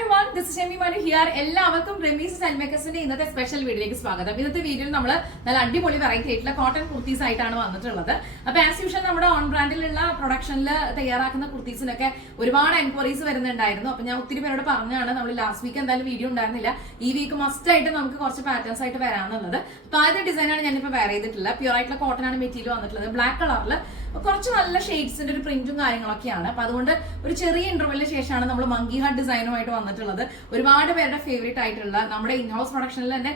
Here എല്ലാവർക്കും റെമീസ് സെൽമേക്കേഴ്സിന്റെ ഇന്നത്തെ special വീഡിയോയിലേക്ക് സ്വാഗതം. ഇന്നത്തെ വീഡിയോയിൽ നമ്മൾ നല്ല അടിപൊളി വെറൈറ്റി ആയിട്ടുള്ള കോട്ടൺ കുർത്തീസ് ആയിട്ടാണ് വന്നിട്ടുള്ളത്. അപ്പൊ ആസ് യൂഷ്വൽ നമ്മുടെ ഓൺ ബ്രാൻഡിലുള്ള പ്രൊഡക്ഷനിൽ തയ്യാറാക്കുന്ന കുർത്തീസിനൊക്കെ ഒരുപാട് എൻക്വയറീസ് വരുന്നുണ്ടായിരുന്നു. അപ്പൊ ഞാൻ ഒത്തിരി പേരോട് പറഞ്ഞാണ് നമ്മൾ ലാസ്റ്റ് വീക്ക് എന്തായാലും വീഡിയോ ഉണ്ടായിരുന്നില്ല. ഈ വീക്ക് മസ്റ്റ് ആയിട്ട് നമുക്ക് കുറച്ച് പാറ്റേൺസ് ആയിട്ട് വരാമെന്നുള്ളത് അപ്പൊ ആദ്യത്തെ ഡിസൈനാണ് ഞാനിപ്പോൾ വെയർ ചെയ്തിട്ടുള്ളത്. പ്യൂർ ആയിട്ടുള്ള കോട്ടൺ ആണ് മെറ്റീരിയൽ വന്നിട്ടുള്ളത്. ബ്ലാക്ക് കളറിൽ കുറച്ച് നല്ല ഷെയ്ഡ്സിന്റെ ഒരു പ്രിന്റും കാര്യങ്ങളൊക്കെയാണ്. അപ്പൊ അതുകൊണ്ട് ഒരു ചെറിയ ഇന്റർവെല്ലിന് ശേഷമാണ് നമ്മൾ മങ്കി ഹാർട്ട് ഡിസൈനുമായിട്ട് വന്നിട്ടുള്ളത്. ഒരുപാട് പേരുടെ ഫേവറേറ്റ് ആയിട്ടുള്ള നമ്മുടെ ഇൻഹൗസ് പ്രൊഡക്ഷനിൽ തന്നെ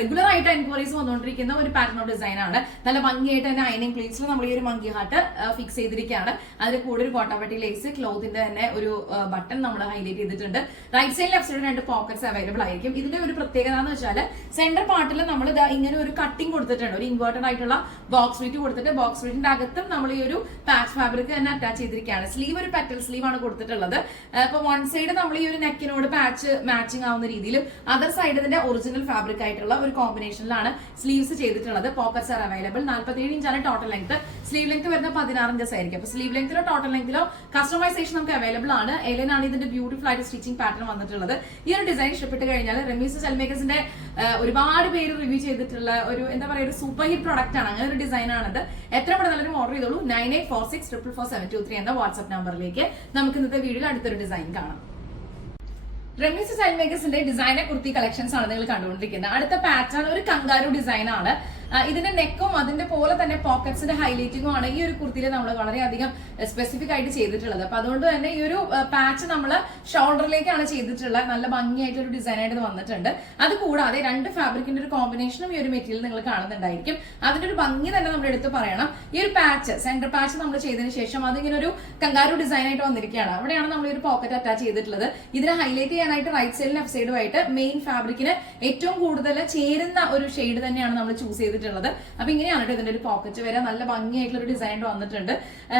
റെഗുലർ ആയിട്ട് എൻക്വയറീസ് വന്നുകൊണ്ടിരിക്കുന്ന ഒരു പാറ്റേൺ ഓഫ് ഡിസൈൻ ആണ്. നല്ല ഭംഗിയായിട്ട് തന്നെ അയനിങ് പ്ലേറ്റ്സിൽ നമ്മൾ ഈ ഒരു മങ്കി ഹാർട്ട് ഫിക്സ് ചെയ്തിരിക്കുകയാണ്. അതിൽ കൂടെ ഒരു കോട്ടാപ്പട്ടി ലേസ് ക്ലോത്തിന്റെ തന്നെ ഒരു ബട്ടൺ നമ്മൾ ഹൈലൈറ്റ് ചെയ്തിട്ടുണ്ട്. റൈറ്റ് സൈഡ് ലെഫ്റ്റ് സൈഡിൽ രണ്ട് പോക്കറ്റ്സ് അവൈലബിൾ ആയിരിക്കും. ഇതിന്റെ ഒരു പ്രത്യേകത എന്ന് വെച്ചാൽ സെന്റർ പാർട്ടിൽ നമ്മൾ ഇങ്ങനെ ഒരു കട്ടിംഗ് കൊടുത്തിട്ടുണ്ട്. ഒരു ഇൻവേർട്ടഡ് ആയിട്ടുള്ള ബോക്സ് വീറ്റ് കൊടുത്തിട്ട് ബോക്സ് വീറ്റിന്റെ അകത്തും നമ്മൾ ഈ ഒരു പാച്ച് ഫാബ്രിക് തന്നെ അറ്റാച്ച് ചെയ്തിരിക്കുകയാണ്. സ്ലീവ് ഒരു പെറ്റൽ സ്ലീവ് ആണ് കൊടുത്തിട്ടുള്ളത്. അപ്പൊ വൺ സൈഡ് നമ്മൾ ഈ ഒരു നെക്കിനോട് പാച്ച് മാച്ചിങ് ആവുന്ന രീതിയിലും അതർ സൈഡ് ഇതിന്റെ ഒറിജിനൽ ഫാബ്രിക് ആയിട്ടുള്ള ഒരു കോമ്പിനേഷനിലാണ് സ്ലീവ്സ് ചെയ്തിട്ടുള്ളത്. പോക്കറ്റ്സ് ആർ അവൈലബിൾ നാൽപ്പത്തേഴ് ഇഞ്ചാണ് ടോട്ടൽ ലെങ്ത് സ്ലീവ് ലെങ്ത് വരുന്ന പതിനാറ് ഇഞ്ചസ് ആയിരിക്കും. അപ്പൊ സ്ലീവ് ലെങ്തിലോ ടോട്ടൽ ലെങ്തിലോ കസ്റ്റമൈസേഷൻ നമുക്ക് അവൈലബിൾ ആണ്. എലിനാണ് ഇതിന്റെ ബ്യൂട്ടിഫുൾ ആയിട്ട് സ്റ്റിച്ചിങ് പാറ്റേൺ വന്നിട്ടുള്ളത്. ഈ ഒരു ഡിസൈൻ ഇഷ്ടപ്പെട്ട് കഴിഞ്ഞാൽ റെമീസ് സെൽമേക്കേഴ്സിന്റെ ഒരുപാട് പേര് റിവ്യൂ ചെയ്തിട്ടുള്ള ഒരു എന്താ പറയുക ഒരു സൂപ്പർ ഹിറ്റ് പ്രോഡക്റ്റ് ആണ്. അങ്ങനെ ഒരു ഡിസൈൻ ആണത്. എത്ര പെട്ടെന്ന് നല്ലൊരു ഓർഡർ ചെയ്തോളൂ. Nine eight four six triple four seven two three എന്ന വാട്സ്ആപ്പ് നമ്പറിലേക്ക് നമുക്ക് ഇന്നത്തെ വീഡിയോയിൽ അടുത്തൊരു ഡിസൈൻ കാണാം. റെമീസ് സ്റ്റൈൽ മേക്കേഴ്സിന്റെ ഡിസൈനർ കുർത്തി കളക്ഷൻസ് ആണ് നിങ്ങൾ കണ്ടുകൊണ്ടിരിക്കുന്നത്. അടുത്ത പാറ്റേൺ ഒരു കങ്കാരു ഡിസൈൻ ആണ്. ഇതിന്റെ നെക്കും അതിന്റെ പോലെ തന്നെ പോക്കറ്റ്സിന്റെ ഹൈലൈറ്റിംഗും ആണ് ഈ ഒരു കുർത്തിയിൽ നമ്മൾ വളരെയധികം സ്പെസിഫിക് ആയിട്ട് ചെയ്തിട്ടുള്ളത്. അപ്പൊ അതുകൊണ്ട് തന്നെ ഈ ഒരു പാച്ച് നമ്മൾ ഷോൾഡറിലേക്കാണ് ചെയ്തിട്ടുള്ളത്. നല്ല ഭംഗിയായിട്ട് ഒരു ഡിസൈൻ ആയിട്ട് വന്നിട്ടുണ്ട്. അത് കൂടാതെ രണ്ട് ഫാബ്രിക്കിന്റെ ഒരു കോമ്പിനേഷനും ഈ ഒരു മെറ്റീരിയൽ നിങ്ങൾ കാണുന്നുണ്ടായിരിക്കും. അതിന്റെ ഒരു ഭംഗി തന്നെ നമ്മൾ എടുത്ത് പറയണം. ഈ ഒരു പാച്ച് സെന്റർ പാച്ച് നമ്മൾ ചെയ്തതിന് ശേഷം അതിങ്ങനെ ഒരു കങ്കാരു ഡിസൈൻ ആയിട്ട് വന്നിരിക്കുകയാണ്. അവിടെയാണ് നമ്മൾ ഒരു പോക്കറ്റ് അറ്റാച്ച് ചെയ്തിട്ടുള്ളത്. ഇതിനെ ഹൈലൈറ്റ് ചെയ്യാനായിട്ട് റൈറ്റ് സൈഡിലും ലെഫ്റ്റ് സൈഡുമായിട്ട് മെയിൻ ഫാബ്രിക്കിന് ഏറ്റവും കൂടുതൽ ചേരുന്ന ഒരു ഷെയ്ഡ് തന്നെയാണ് നമ്മൾ ചൂസ് ചെയ്തിട്ടുള്ളത്. അപ്പൊ ഇങ്ങനെയാണ് കേട്ടോ ഇതിന്റെ ഒരു പോക്കറ്റ് വരെ. നല്ല ഭംഗിയായിട്ടുള്ള ഒരു ഡിസൈൻ വന്നിട്ടുണ്ട്.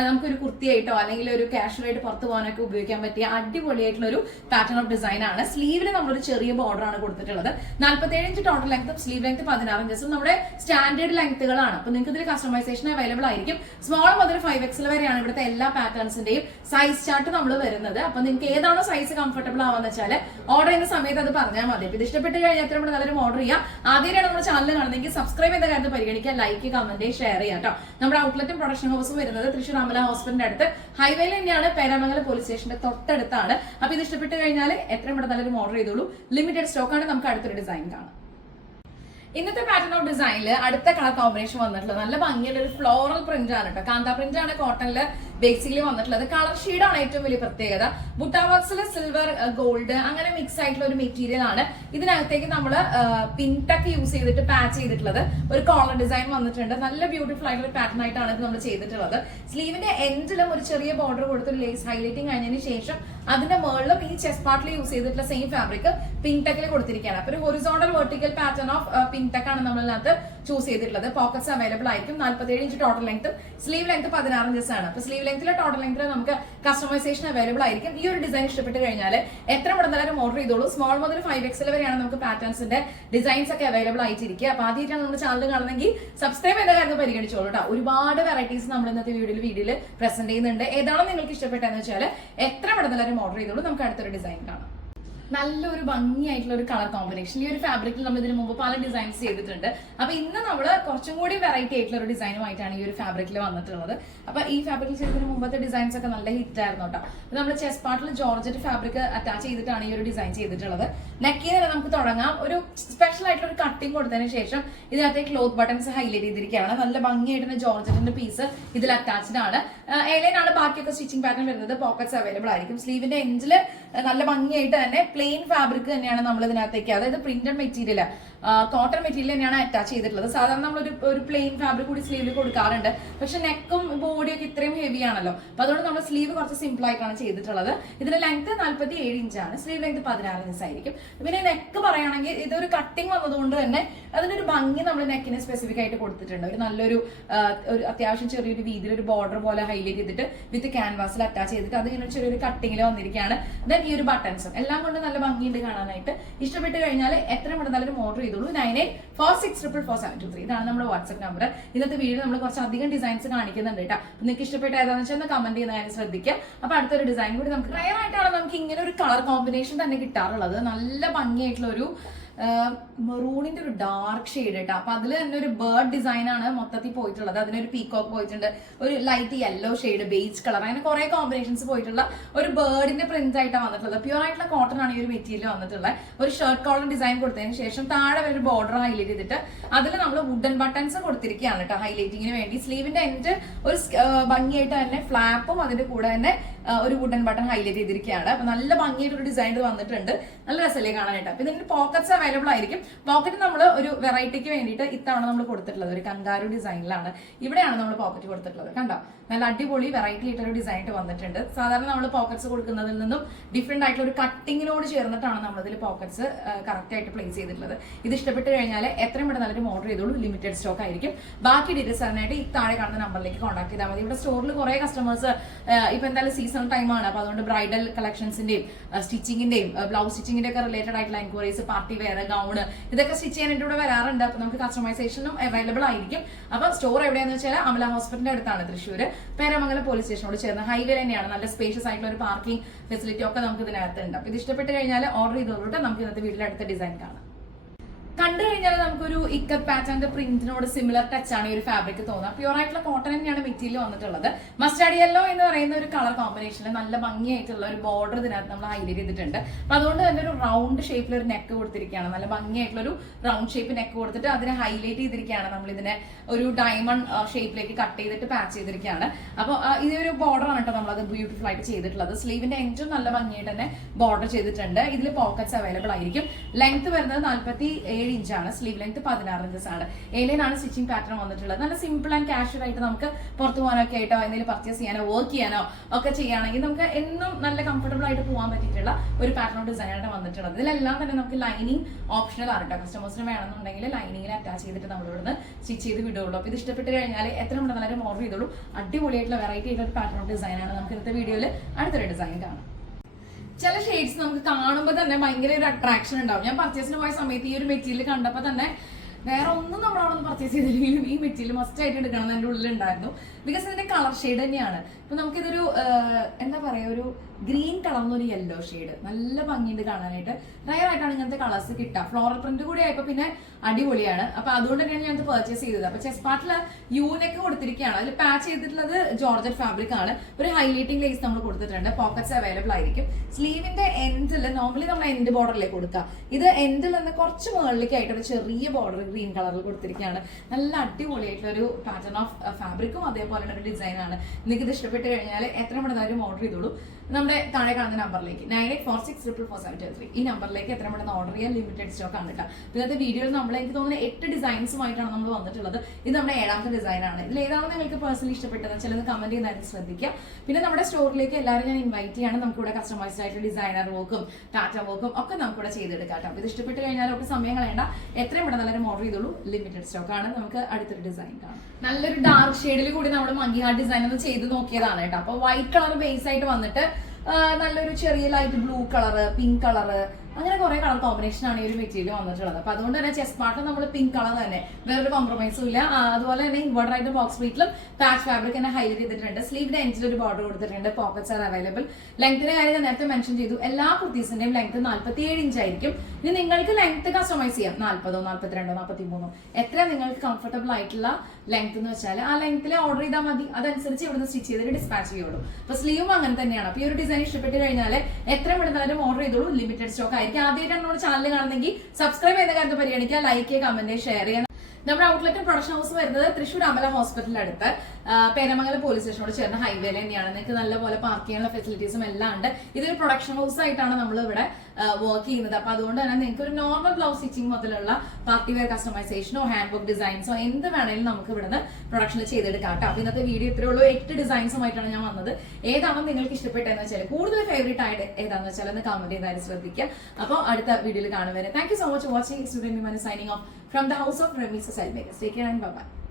നമുക്ക് ഒരു കുർത്തിയായിട്ടോ അല്ലെങ്കിൽ ഒരു കാഷ്വൽ ആയിട്ട് പുറത്ത് പോകാനൊക്കെ ഉപയോഗിക്കാൻ പറ്റിയ അടിപൊളിയായിട്ടുള്ള ഒരു പാറ്റേൺ ഓഫ് ഡിസൈൻ ആണ് സ്ലീവിൽ നമ്മളൊരു ചെറിയ ബോർഡർ ആണ് കൊടുത്തിട്ടുള്ളത്. നാല്പത്തേഴ് ഇഞ്ച് ടോട്ടൽ ലെങ്ത്തും സ്ലീവ് ലെങ്ത് പതിനാറ് ഇഞ്ചസും നമ്മുടെ സ്റ്റാൻഡേർഡ് ലെങ്ത്തുകളാണ് അപ്പൊ നിങ്ങൾക്ക് ഇതിൽ കസ്റ്റമൈസേഷൻ അവൈലബിൾ ആയിരിക്കും. സ്മോൾ മുതൽ ഫൈവ് എക്സൽ വരെയാണ് ഇവിടുത്തെ എല്ലാ പാറ്റേൺസിന്റെയും സൈസ് ചാർട്ട് നമ്മൾ വരുന്നത്. അപ്പൊ നിങ്ങൾക്ക് ഏതാണോ സൈസ് കംഫർട്ടബിൾ ആവാന്ന് വെച്ചാൽ ഓർഡർ ചെയ്യുന്ന സമയത്ത് അത് പറഞ്ഞാൽ മതി. ഇത് ഇഷ്ടപ്പെട്ട് കഴിഞ്ഞാൽ നല്ലൊരു ഓർഡർ ചെയ്യാം. ആദ്യമായിട്ടാണ് നമ്മുടെ ചാനൽ കാണുന്നതെങ്കിൽ സബ്സ്ക്രൈബ് ചെയ്ത കാര്യത്തിൽ പരിഗണിക്കുക ലൈക്ക് കമന്റ് ഷെയർ ചെയ്യാം കേട്ടോ നമ്മുടെ ഔട്ട്ലെറ്റും പ്രൊഡക്ഷൻ ഹൗസും വരുന്നത് തൃശ്ശൂർ അമല ഹോസ്പിറ്റലിന്റെ അടുത്ത്. ഹൈവേയിൽ തന്നെയാണ് പേരാമംഗലം പോലീസ് സ്റ്റേഷന്റെ തൊട്ടടുത്താണ്. അപ്പൊ ഇത് ഇഷ്ടപ്പെട്ട് കഴിഞ്ഞാൽ എത്രയും പെട്ടെന്ന് നല്ലൊരു ഓർഡർ ചെയ്തോളൂ. ലിമിറ്റഡ് സ്റ്റോക്കാണ് നമുക്ക് അടുത്തൊരു ഡിസൈൻ കാണാം. ഇന്നത്തെ പാറ്റേൺ ഓഫ് ഡിസൈനിൽ അടുത്ത കളർ കോമ്പിനേഷൻ വന്നിട്ടുള്ളത്. നല്ല ഭംഗിയുള്ള ഒരു ഫ്ലോറൽ പ്രിന്റ് ആണ് കേട്ടോ കാന്ത പ്രിന്റ് ആണ് കോട്ടണിൽ ബേസിക്കലി വന്നിട്ടുള്ളത്. കളർ ഷെയ്ഡാണ് ഏറ്റവും വലിയ പ്രത്യേകത. ബുട്ടാവാക്സിൽ സിൽവർ ഗോൾഡ് അങ്ങനെ മിക്സ് ആയിട്ടുള്ള ഒരു മെറ്റീരിയൽ ആണ്. ഇതിനകത്തേക്ക് നമ്മൾ പിൻടക്ക് യൂസ് ചെയ്തിട്ട് പാച്ച് ചെയ്തിട്ടുള്ളത്. ഒരു കോളർ ഡിസൈൻ വന്നിട്ടുണ്ട്. നല്ല ബ്യൂട്ടിഫുൾ ആയിട്ടുള്ള ഒരു പാറ്റേൺ ആയിട്ടാണ് ഇത് നമ്മൾ ചെയ്തിട്ടുള്ളത്. സ്ലീവിന്റെ എൻഡിലും ഒരു ചെറിയ ബോർഡർ കൊടുത്ത് ലേസ് ഹൈലൈറ്റിംഗ് കഴിഞ്ഞതിന് ശേഷം അതിന്റെ മുകളിലും ഈ ചെസ്റ്റ് പാർട്ടിൽ യൂസ് ചെയ്തിട്ടുള്ള സെയിം ഫാബ്രിക് പിങ്ക് ടെക്കിൽ കൊടുത്തിരിക്കുകയാണ്. അപ്പൊ ഒരു horizontal vertical pattern of pink നമ്മളിനകത്ത് choose ചെയ്തിട്ടുള്ളത്. പോക്കറ്റ്സ് അവൈലബിൾ ആയിരിക്കും. നാല്പത്തേഴ് inch total length sleeve length പതിനാറ് ഇഞ്ചസ് ആണ്. അപ്പൊ സ്ലീവ് ലെങ്ത്തിലെ ടോട്ടൽ ലെങ്ത്തിൽ നമുക്ക് കസ്റ്റമൈസേഷൻ അവൈലബിൾ ആയിരിക്കും. ഈ ഒരു ഡിസൈൻ ഇഷ്ടപ്പെട്ട് കഴിഞ്ഞാൽ എത്ര മുടന്നാലും ഓർഡർ ചെയ്തോളൂ. സ്മോൾ മുതൽ ഫൈവ് എക്സൽ വരെയാണ് നമുക്ക് പാറ്റേൺസിന്റെ ഡിസൈൻസ് ഒക്കെ അവൈലബിൾ ആയിട്ടിരിക്കുക. അപ്പൊ ആദ്യമായിട്ടാണ് നമ്മുടെ ചാനൽ കാണുന്നെങ്കിൽ സബ്സ്ക്രൈബ് ചെയ്ത കാര്യം പരിഗണിച്ചോളൂ കേട്ടോ. ഒരുപാട് വെറൈറ്റീസ് നമ്മൾ ഇന്നത്തെ വീഡിയോയിൽ വീഡിയോയിൽ പ്രസന്റ് ചെയ്യുന്നുണ്ട്. ഏതാണോ നിങ്ങൾക്ക് ഇഷ്ടപ്പെട്ടതെന്ന് വെച്ചാൽ എത്ര മുടന്നാലും ഓർഡർ ചെയ്തോളൂ. നമുക്ക് അടുത്തൊരു ഡിസൈൻ കാണാം. നല്ലൊരു ഭംഗിയായിട്ടുള്ള ഒരു കളർ കോമ്പിനേഷൻ ഈ ഒരു ഫാബ്രിക്കിൽ നമ്മൾ ഇതിനു മുമ്പ് പല ഡിസൈൻസ് ചെയ്തിട്ടുണ്ട്. അപ്പൊ ഇന്ന് നമ്മൾ കുറച്ചും കൂടി വെറൈറ്റി ആയിട്ടുള്ള ഒരു ഡിസൈനുമായിട്ടാണ് ഈ ഒരു ഫാബ്രിക്കിൽ വന്നിട്ടുള്ളത്. അപ്പൊ ഈ ഫാബ്രിക്കിൽ ചെയ്തതിന് മുമ്പത്തെ ഡിസൈൻസ് ഒക്കെ നല്ല ഹിറ്റ് ആയിരുന്നു കേട്ടോ നമ്മൾ ചെസ് പാർട്ടിൽ ജോർജറ്റ് ഫാബ്രിക് അറ്റാച്ച് ചെയ്തിട്ടാണ് ഈ ഒരു ഡിസൈൻ ചെയ്തിട്ടുള്ളത്. നെക്കിൽ തന്നെ നമുക്ക് തുടങ്ങാം. ഒരു സ്പെഷ്യൽ ആയിട്ടുള്ള ഒരു കട്ടിങ് കൊടുത്തതിന് ശേഷം ഇതിനകത്തെ ക്ലോത്ത് ബട്ടൺസ് ഹൈലൈറ്റ് ചെയ്തിരിക്കുകയാണ്. നല്ല ഭംഗിയായിട്ട് ജോർജറ്റിന്റെ പീസ് ഇതിൽ അറ്റാച്ച്ഡ് ആണ്. ഏലൈനാണ് ബാക്കിയൊക്കെ സ്റ്റിച്ചിങ് പാറ്റേൺ വരുന്നത്. പോക്കറ്റ്സ് അവൈലബിൾ ആയിരിക്കും. സ്ലീവിന്റെ എഞ്ചിൽ നല്ല ഭംഗിയായിട്ട് തന്നെ പ്ലെയിൻ ഫാബ്രിക് തന്നെയാണ് നമ്മൾ ഇതിനകത്തേക്ക് അതായത് പ്രിന്റഡ് മെറ്റീരിയൽ കോട്ടൺ മെറ്റീരിയൽ തന്നെയാണ് അറ്റാച്ച് ചെയ്തിട്ടുള്ളത്. സാധാരണ നമ്മൾ ഒരു പ്ലെയിൻ ഫാബ്രിക് കൂടി സ്ലീവിൽ കൊടുക്കാറുണ്ട്. പക്ഷെ നെക്കും ബോഡിയൊക്കെ ഇത്രയും ഹെവി ആണല്ലോ. അപ്പൊ അതുകൊണ്ട് നമ്മൾ സ്ലീവ് കുറച്ച് സിമ്പിൾ ആയിട്ടാണ് ചെയ്തിട്ടുള്ളത്. ഇതിന്റെ ലെങ്ത് നാല്പത്തി ഏഴ് ഇഞ്ചാണ് സ്ലീവ് ലെങ്ത് പതിനാറ് ഇഞ്ച് ആയിരിക്കും. പിന്നെ നെക്ക് പറയുകയാണെങ്കിൽ ഇതൊരു കട്ടിങ് വന്നതുകൊണ്ട് തന്നെ അതിനൊരു ഭംഗി നമ്മൾ നെക്കിന് സ്പെസിഫിക് ആയിട്ട് കൊടുത്തിട്ടുണ്ട്. ഒരു നല്ലൊരു ഒരു അത്യാവശ്യം ചെറിയൊരു രീതിയിൽ ഒരു ബോർഡർ പോലെ ഹൈലൈറ്റ് ചെയ്തിട്ട് വിത്ത് ക്യാൻവാസിൽ അറ്റാച്ച് ചെയ്തിട്ട് അത് ഇങ്ങനെ ചെറിയൊരു കട്ടിങ്ങിൽ വന്നിരിക്കുകയാണ്. ദെൻ ഈ ഒരു ബട്ടൺസും എല്ലാം കൊണ്ട് നല്ല ഭംഗിയുണ്ട് കാണാനായിട്ട്. ഇഷ്ടപ്പെട്ട് കഴിഞ്ഞാൽ എത്ര പെട്ടെന്ന് നല്ലൊരു ചെയ്തു ചെയ്തോളൂ nine eight four six triple four seven two three ഇതാണ് നമ്മുടെ വാട്സ്ആപ്പ് നമ്പർ ഇന്നത്തെ വീഡിയോ നമ്മൾ കുറച്ച് അധികം ഡിസൈൻസ് കാണിക്കുന്നുണ്ട് കേട്ടോ. നിങ്ങൾക്ക് ഇഷ്ടപ്പെട്ട ഏതാണെന്ന് വെച്ചാൽ കമന്റ് ചെയ്യുന്ന കാര്യം ശ്രദ്ധിക്കുക. അപ്പൊ അടുത്തൊരു ഡിസൈൻ കൂടി നമുക്ക് റയർ ആയിട്ടാണ് നമുക്ക് ഇങ്ങനെ ഒരു കളർ കോമ്പിനേഷൻ തന്നെ കിട്ടാറുള്ളത്. നല്ല ഭംഗിയായിട്ടുള്ള ഒരു മെറൂണിന്റെ ഒരു ഡാർക്ക് ഷെയ്ഡ് കേട്ടോ അപ്പൊ അതിൽ തന്നെ ഒരു ബേർഡ് ഡിസൈൻ ആണ് മൊത്തത്തിൽ പോയിട്ടുള്ളത്. അതിനൊരു പീക്കോക്ക് പോയിട്ടുണ്ട്. ഒരു light yellow shade beige colour അങ്ങനെ കുറെ കോമ്പിനേഷൻസ് പോയിട്ടുള്ള ഒരു ബേർഡിന്റെ പ്രിന്റ് ആയിട്ടാണ് വന്നിട്ടുള്ളത്. പ്യൂർ ആയിട്ടുള്ള കോട്ടൺ ആണ് ഈ ഒരു മെറ്റീരിയൽ വന്നിട്ടുള്ളത്. ഒരു ഷർട്ട് കോളർ ഡിസൈൻ കൊടുത്തതിന് ശേഷം താഴെ ഒരു ബോർഡർ ഹൈലൈറ്റ് ചെയ്തിട്ട് അതിൽ നമ്മൾ വുഡൻ ബട്ടൺസ് കൊടുത്തിരിക്കുകയാണ് കേട്ടോ ഹൈലൈറ്റിങ്ങിന് വേണ്ടി. സ്ലീവിന്റെ എൻഡ് ഒരു ഭംഗിയായിട്ട് തന്നെ ഫ്ലാപ്പും അതിന്റെ കൂടെ തന്നെ ഒരു വുഡൻ ബട്ടൺ ഹൈലൈറ്റ് ചെയ്തിരിക്കുകയാണ്. അപ്പൊ നല്ല ഭംഗിയായിട്ട് ഒരു ഡിസൈൻ വന്നിട്ടുണ്ട്. നല്ല രസമല്ലേ കാണാനായിട്ട്. അപ്പൊ ഇതിന്റെ പോക്കറ്റ്സ് അവൈലബിൾ ആയിരിക്കും. പോക്കറ്റ് നമ്മൾ ഒരു വെറൈറ്റിക്ക് വേണ്ടിയിട്ട് ഇത്തവണ നമ്മൾ കൊടുത്തിട്ടുള്ളത്. ഒരു കങ്കാരു ഡിസൈനിലാണ് ഇവിടെയാണ് നമ്മൾ പോക്കറ്റ് കൊടുത്തിട്ടുള്ളത്. കണ്ടോ? നല്ല അടിപൊളി വെറൈറ്റി ആയിട്ടൊരു ഡിസൈൻ ആയിട്ട് വന്നിട്ടുണ്ട്. സാധാരണ നമ്മൾ പോക്കറ്റ്സ് കൊടുക്കുന്നതിൽ നിന്നും ഡിഫറെന്റ് ആയിട്ടുള്ള ഒരു കട്ടിങ്ങിനോട് ചേർന്നിട്ടാണ് നമ്മൾ ഇതിൽ പോക്കറ്റ്സ് കറക്റ്റ് ആയിട്ട് പ്ലേസ് ചെയ്തിട്ടുള്ളത്. ഇത് ഇഷ്ടപ്പെട്ട് കഴിഞ്ഞാൽ എത്രയും പെട്ടെന്ന് നല്ലൊരു ഓർഡർ ചെയ്തോളൂ. ലിമിറ്റഡ് സ്റ്റോക്ക് ആയിരിക്കും. ബാക്കി ഡീറ്റെയിൽസ് അതിനായിട്ട് ഈ താഴെ കാണുന്ന നമ്പറിലേക്ക് കോൺടാക്ട് ചെയ്താൽ മതി. ഇവിടെ സ്റ്റോറിൽ കുറെ കസ്റ്റമേഴ്സ് ഇപ്പൊ എന്തായാലും സീസൺ ടൈമാണ് അപ്പൊ അതുകൊണ്ട് ബ്രൈഡൽ കളക്ഷൻസിന്റെയും സ്റ്റിച്ചിങ്ങിന്റെയും ബ്ലൗസ് സ്റ്റിച്ചിങ്ങിന്റെ ഒക്കെ റിലേറ്റഡ് ആയിട്ടുള്ള എൻക്വയറീസ് പാർട്ടി വെയർ ഗൗണ് ഇതൊക്കെ സ്റ്റിച്ച് ചെയ്യാനായിട്ട് ഇവിടെ വരാറുണ്ട്. അപ്പൊ നമുക്ക് കസ്റ്റമൈസേഷനും അവൈലബിൾ ആയിരിക്കും. അപ്പൊ സ്റ്റോർ എവിടെയാന്ന് വെച്ചാൽ അമല ഹോസ്പിറ്റലിന്റെ അടുത്താണ് തൃശ്ശൂർ പേരമംഗലം പോലീസ് സ്റ്റേഷനോട് ചേർന്ന് ഹൈവേ തന്നെയാണ്. നല്ല സ്പേഷ്യസ് ആയിട്ടുള്ള ഒരു പാർക്കിംഗ് ഫെസിലിറ്റി ഒക്കെ നമുക്ക് ഇതിനകത്ത് ഉണ്ട് അപ്പൊ ഇത് ഇഷ്ടപ്പെട്ട് കഴിഞ്ഞാൽ ഓർഡർ ചെയ്തോളൂട്ട് നമുക്ക് ഇന്നത്തെ വീട്ടിലടുത്ത ഡിസൈൻ കാണാം. കണ്ടു കഴിഞ്ഞാൽ നമുക്കൊരു ഇക്കത്ത് പാറ്റേണിന്റെ പ്രിന്റിനോട് സിമിലർ ടച്ച് ആണ് ഈ ഒരു ഫാബ്രിക് തോന്നുക. പ്യൂർ ആയിട്ടുള്ള കോട്ടൺ തന്നെയാണ് മെറ്റീരിയൽ വന്നിട്ടുള്ളത്. മസ്റ്റാർഡ് യെല്ലോ എന്ന് പറയുന്ന ഒരു കളർ കോമ്പിനേഷനിൽ നല്ല ഭംഗിയായിട്ടുള്ള ഒരു ബോർഡർ ഇതിനകത്ത് നമ്മൾ ഹൈലൈറ്റ് ചെയ്തിട്ടുണ്ട്. അപ്പൊ അതുകൊണ്ട് തന്നെ ഒരു റൗണ്ട് ഷേപ്പിൽ ഒരു നെക്ക് കൊടുത്തിരിക്കുകയാണ്. നല്ല ഭംഗിയായിട്ടുള്ള ഒരു റൗണ്ട് ഷേപ്പ് നെക്ക് കൊടുത്തിട്ട് അതിനെ ഹൈലൈറ്റ് ചെയ്തിരിക്കുകയാണ്. നമ്മൾ ഇതിനെ ഒരു ഡയമണ്ട് ഷേപ്പിലേക്ക് കട്ട് ചെയ്തിട്ട് പാച്ച് ചെയ്തിരിക്കുകയാണ്. അപ്പോൾ ഒരു ബോർഡർ ആണ് കേട്ടോ അത് ബ്യൂട്ടിഫുൾ ആയിട്ട് ചെയ്തിട്ടുള്ളത്. സ്ലീവിന്റെ എൻഡും നല്ല ഭംഗിയായിട്ട് തന്നെ ബോർഡർ ചെയ്തിട്ടുണ്ട്. ഇതിൽ പോക്കറ്റ്സ് അവൈലബിൾ ആയിരിക്കും. ലെങ്ത് വരുന്നത് നാൽപ്പത്തി ഏഴ് ഇഞ്ചാണ്. സ്ലീവ് ലെങ്ത് പതിനാറ് ഇഞ്ചസ് ആണ്. ഏലിയനാണ് സ്റ്റിച്ചിങ് പാറ്റേൺ വന്നിട്ടുള്ളത്. നല്ല സിമ്പിൾ ആൻഡ് കാഷ്വൽ ആയിട്ട് നമുക്ക് പുറത്തു പോകാനൊക്കെ ആയിട്ടോ എന്തെങ്കിലും പർച്ചേസ് ചെയ്യാനോ വർക്ക് ചെയ്യാനോ ഒക്കെ ചെയ്യുകയാണെങ്കിൽ നമുക്ക് എന്നും നല്ല കംഫർട്ടബിൾ ആയിട്ട് പോകാൻ പറ്റിയിട്ടുള്ള ഒരു പാറ്റേൺ ഡിസൈനാണ് വന്നിട്ടുള്ളത്. ഇതിലെല്ലാം തന്നെ നമുക്ക് ലൈനിങ് ഓപ്ഷണൽ ആണ് കേട്ടോ കസ്റ്റമേഴ്സിന് വേണമെന്നുണ്ടെങ്കിൽ ലൈനിങ്ങിൽ അറ്റാച്ച് ചെയ്തിട്ട് നമ്മൾ ഇവിടുന്ന് സ്റ്റിച്ച് ചെയ്ത് വിടുള്ളൂ അപ്പോൾ ഇത് ഇഷ്ടപ്പെട്ട് കഴിഞ്ഞാൽ എത്ര ഉണ്ട് നല്ല ഓർഡർ ചെയ്തോളൂ. അടിപൊളിയായിട്ടുള്ള വെറൈറ്റി ആയിട്ടുള്ള ഒരു പാറ്റേൺ ഡിസൈനാണ് നമുക്ക് ഇന്നത്തെ വീഡിയോയിൽ അടുത്തൊരു ഡിസൈൻ കാണാം. ചില ഷെയ്ഡ്സ് നമുക്ക് കാണുമ്പോൾ തന്നെ ഭയങ്കര ഒരു അട്രാക്ഷൻ ഉണ്ടാവും. ഞാൻ പർച്ചേസിന് പോയ സമയത്ത് ഈ ഒരു മെറ്റീരിയൽ കണ്ടപ്പോൾ തന്നെ വേറെ ഒന്നും നമ്മൾ അവിടെ നിന്ന് പർച്ചേസ് ചെയ്തില്ലെങ്കിലും ഈ മെറ്റീരിയൽ മസ്റ്റ് ആയിട്ട് എടുക്കണം എന്ന് എന്റെ ഉള്ളിലുണ്ടായിരുന്നു. ബിക്കോസ് ഇതിന്റെ കളർ ഷെയ്ഡ് തന്നെയാണ്. ഇപ്പൊ നമുക്കിതൊരു എന്താ പറയാ ഒരു ഗ്രീൻ കളർന്നൊരു യെല്ലോ ഷെയ്ഡ് നല്ല ഭംഗിയുണ്ട് കാണാനായിട്ട്. റയർ ആയിട്ടാണ് ഇങ്ങനത്തെ കളേഴ്സ് കിട്ടുക. ഫ്ലോറൽ പ്രിന്റ് കൂടി ആയപ്പോൾ പിന്നെ അടിപൊളിയാണ്. അപ്പൊ അതുകൊണ്ട് തന്നെയാണ് ഞാൻ പർച്ചേസ് ചെയ്തത്. അപ്പൊ ചെസ് പാർട്ടിൽ യൂനൊക്കെ കൊടുത്തിരിക്കുകയാണ്. അതിൽ പാച്ച് ചെയ്തിട്ടുള്ളത് ജോർജറ്റ് ഫാബ്രിക് ആണ്. ഒരു ഹൈലൈറ്റിംഗ് ലേസ് നമ്മൾ കൊടുത്തിട്ടുണ്ട്. പോക്കറ്റ്സ് അവൈലബിൾ ആയിരിക്കും. സ്ലീവിന്റെ എൻഡിൽ നോർമലി നമ്മൾ എൻഡ് ബോർഡറിലേക്ക് കൊടുക്കുക. ഇത് എൻഡിൽ നിന്ന് കുറച്ച് മുകളിലേക്കായിട്ട് ഒരു ചെറിയ ബോർഡർ ഗ്രീൻ കളറിൽ കൊടുത്തിരിക്കുകയാണ്. നല്ല അടിപൊളിയായിട്ടുള്ള ഒരു പാറ്റേൺ ഓഫ് ഫാബ്രിക്കും അതേപോലെ ഒരു ഡിസൈനാണ് നിങ്ങൾക്ക് ഇത് ഇഷ്ടപ്പെട്ട് കഴിഞ്ഞാൽ എത്ര പെട്ടെന്ന് ഓർഡർ ചെയ്തോളൂ. നമ്മുടെ താഴെ കാണുന്ന നമ്പറിലേക്ക് nine eight four six triple four seven two three ഈ നമ്പറിലേക്ക് എത്ര പെട്ടെന്ന് ഓർഡർ ചെയ്യാൻ ലിമിറ്റഡ് സ്റ്റോക്ക് ആണ് കേട്ടോ ഇന്നത്തെ വീഡിയോയിൽ നമ്മൾ എനിക്ക് തോന്നുന്ന എട്ട് ഡിസൈൻസുമായിട്ടാണ് നമ്മൾ വന്നിട്ടുള്ളത്. ഇത് നമ്മുടെ ഏഴാമത്തെ ഡിസൈൻ ആണ്. ഇതിൽ ഏതാണ് നിങ്ങൾക്ക് പേഴ്സണലി ഇഷ്ടപ്പെട്ടത്? ചിലത് കമന്റ് ചെയ്യുന്നതായിരുന്നു ശ്രദ്ധിക്കുക. പിന്നെ നമ്മുടെ സ്റ്റോറിലേക്ക് എല്ലാവരും ഞാൻ ഇൻവൈറ്റ് ചെയ്യാണ്. നമുക്കിവിടെ കസ്റ്റമൈസ്ഡ് ആയിട്ട് ഡിസൈനർ വർക്കും ടാറ്റ വർക്കും ഒക്കെ നമുക്കിവിടെ ചെയ്തെടുക്കാം കേട്ടോ ഇത് ഇഷ്ടപ്പെട്ട് കഴിഞ്ഞാൽ ഒക്കെ സമയം കളയണ്ട. എത്രയും പെട്ടെന്ന് നല്ലൊരു ഓർഡർ ചെയ്തോളൂ. ലിമിറ്റഡ് സ്റ്റോക്ക് ആണ്. നമുക്ക് അടുത്തൊരു ഡിസൈൻ കാണാം. നല്ലൊരു ഡാർക്ക് ഷെയ്ഡിൽ കൂടി നമ്മുടെ മങ്കി ഹാർട്ട് ഡിസൈൻ ഒന്ന് ചെയ്ത് നോക്കിയതാണ് കേട്ടോ അപ്പോൾ വൈറ്റ് കളർ ബേസ് ആയിട്ട് വന്നിട്ട് നല്ലൊരു ചെറിയ light blue colour pink colour അങ്ങനെ കുറെ കളർ കോമ്പിനേഷൻ ആണ് ഈ ഒരു മെറ്റീരിയൽ വന്നിട്ടുള്ളത്. അപ്പൊ അതുകൊണ്ട് തന്നെ ചെസ് പാർട്ട് നമ്മൾ പിങ്ക് കളർ തന്നെ. വേറൊരു കോംപ്രമൈസും ഇല്ല. അതുപോലെ തന്നെ ഇൻവേർട്ടർ ആയിട്ട് ബോക്സ് വീട്ടിലും പാച്ച് ഫാബ്രിക് തന്നെ ഹൈലൈറ്റ് ചെയ്തിട്ടുണ്ട്. സ്ലീവിന്റെ എൻഡിൽ ഒരു ബോർഡർ കൊടുത്തിട്ടുണ്ട്. പോക്കറ്റ്സ് ആർ അവൈലബിൾ ലെങ്ത്തിന്റെ കാര്യം ഞാൻ നേരത്തെ മെൻഷൻ ചെയ്തു. എല്ലാ കുർത്തീസിന്റെയും ലെങ്ത് നാൽപ്പത്തി ഏഴ് ഇഞ്ച് ആയിരിക്കും. ഇനി നിങ്ങൾക്ക് ലെങ്ത് കസ്റ്റമൈസ് ചെയ്യാം. നാൽപ്പതോ നാൽപ്പത്തിരണ്ടോ നാൽപ്പത്തി മൂന്നോ എത്ര നിങ്ങൾക്ക് കംഫർട്ടബിൾ ആയിട്ടുള്ള ലെങ്ത് എന്ന് വെച്ചാൽ ആ ലെങ്ത്തിൽ ഓർഡർ ചെയ്താൽ മതി. അതനുസരിച്ച് ഇവിടുന്ന് സ്റ്റിച്ച് ചെയ്തിട്ട് ഡിസ്പാച്ച് ചെയ്യുള്ളൂ. അപ്പൊ സ്ലീവും അങ്ങനെ തന്നെയാണ്. അപ്പൊ ഈ ഒരു ഡിസൈൻ ഇഷ്ടപ്പെട്ട് കഴിഞ്ഞാൽ എത്ര വിടുന്നാലും ഓർഡർ ചെയ്തോളൂ. ലിമിറ്റഡ് സ്റ്റോക്ക് ആയിരിക്കും. ആദ്യമായിട്ടാണ് നമ്മുടെ ചാനൽ കാണുന്നെങ്കിൽ സബ്സ്ക്രൈബ് ചെയ്യുന്ന കാര്യത്തിൽ പരിഗണിക്കുക ലൈക്ക് ചെയ്യുക കമന്റ് ഷെയർ ചെയ്യുക. നമ്മുടെ ഔട്ട്ലെറ്റ് പ്രൊഡക്ഷൻ ഹൗസ് വരുന്നത് തൃശ്ശൂർ അമല ഹോസ്പിറ്റലിനടുത്ത് പേരമംഗലം പോലീസ് സ്റ്റേഷനോട് ചേർന്ന ഹൈവേ തന്നെയാണ്. നിങ്ങൾക്ക് നല്ലപോലെ പാർക്ക് ചെയ്യാനുള്ള ഫെസിലിറ്റീസും എല്ലാം ഉണ്ട്. ഇതൊരു പ്രൊഡക്ഷൻ ഹൗസ് ആയിട്ടാണ് നമ്മൾ ഇവിടെ വർക്ക് ചെയ്യുന്നത്. അപ്പൊ അതുകൊണ്ട് തന്നെ നിങ്ങൾക്ക് ഒരു നോർമൽ ബ്ലൗസ് സ്റ്റിച്ചിങ് മുതലുള്ള പാർട്ടി വെയർ കസ്റ്റമൈസേഷനോ ഹാൻഡ് വർക്ക് ഡിസൈൻസോ എന്ത് വേണമെങ്കിലും നമുക്ക് ഇവിടുന്ന് പ്രൊഡക്ഷൻ ചെയ്തെടുക്കാം കേട്ടോ. അപ്പൊ ഇന്നത്തെ വീഡിയോ ഇത്രേ ഉള്ളൂ. എട്ട് ഡിസൈൻസുമായിട്ടാണ് ഞാൻ വന്നത്. ഏതാണോ നിങ്ങൾക്ക് ഇഷ്ടപ്പെട്ടതെന്ന് വെച്ചാൽ കൂടുതൽ ഫേവറേറ്റ് ആയിട്ട് ഏതാണെന്ന് വെച്ചാൽ ഒന്ന് കമന്റ് ചെയ്താലും ശ്രദ്ധിക്കുക. അപ്പോൾ അടുത്ത വീഡിയോയിൽ കാണുവരെ thank you so much watching student signing off from the house of Remy Albertus. Take care and bye-bye.